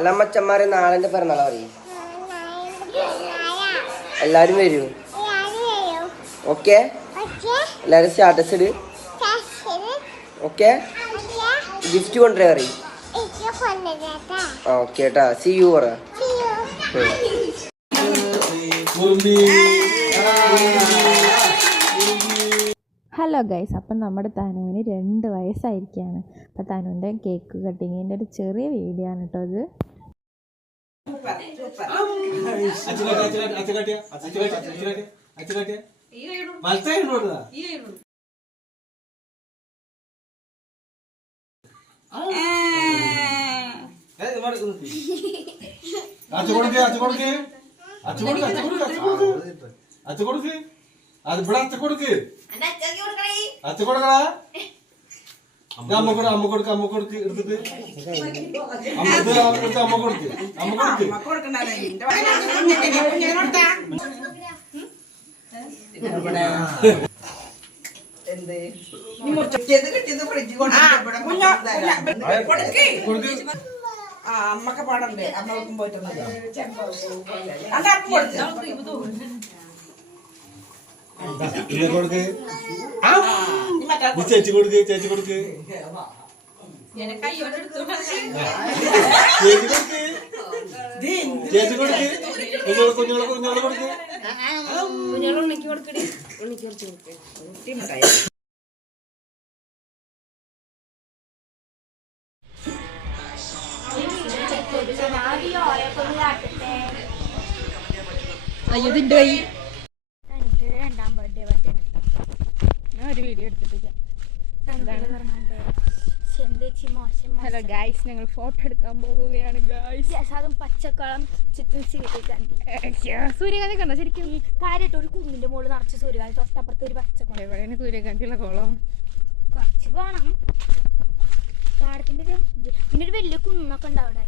അല്ല മച്ചന്മാരെ നാളെ എന്റെ പിറന്നാളാ പറയും. എല്ലാരും വരൂ. ഓക്കെ എല്ലാരും സ്റ്റാറ്റസ് ഇട്. ഓക്കെ ഗിഫ്റ്റ് കൊണ്ടുവരാ പറയും. ഓക്കെ ട്ടാ സി യു പറ. ഹലോ ഗൈസ്, അപ്പം നമ്മുടെ തനുവിന് 2 വയസ്സായിരിക്കുകയാണ്. അപ്പം തനുവിൻ്റെ കേക്ക് കട്ടിങ്ങിൻ്റെ ഒരു ചെറിയ വീഡിയോ ആണ് കേട്ടോ അത്. അത് ഇവിടെ അച്ഛ കൊടുക്ക് അച്ഛ കൊടുക്കടാ. അമ്മ കൊടുക്ക് എടുത്തിട്ട് അമ്മ കൊടുക്ക് അമ്മക്ക് പാടണ്ടേ? അമ്മക്കും പോയിട്ടൊന്നും കൊടുക്ക് ചേച്ചി കൊടുക്ക് ചേച്ചി കൊടുക്ക് ചേച്ചി കൊടുക്ക് കുഞ്ഞോളെ കൊടുക്ക്. അയ്യോ ഇതിൻ്റെ കൈ രണ്ടാം ബർത്ത്ഡേ ഞാൻ ഒരു വീഡിയോ എടുത്തിട്ടില്ല. ഹലോ ഗൈസ്, ഞങ്ങൾ ഫോട്ടോ എടുക്കാൻ പോവുകയാണ് ഗൈസ്. അതും പച്ചക്കളം ചിക്കൻ സൂര്യകാന്തി കണ്ടോ ശരിക്കും? കാര്യമായിട്ട് ഒരു കുന്നിന്റെ മുകളിൽ നിറച്ച് സൂര്യകാന്തി, തൊട്ടപ്പുറത്ത് ഒരു പച്ചക്കളം. എവിടെയാണ് സൂര്യകാന്തിയുള്ള കുളം? കുറച്ച് പോണം പാടത്തിന്റെ പിന്നെ ഒരു വലിയ കുന്നൊക്കെ ഉണ്ട് അവിടെ.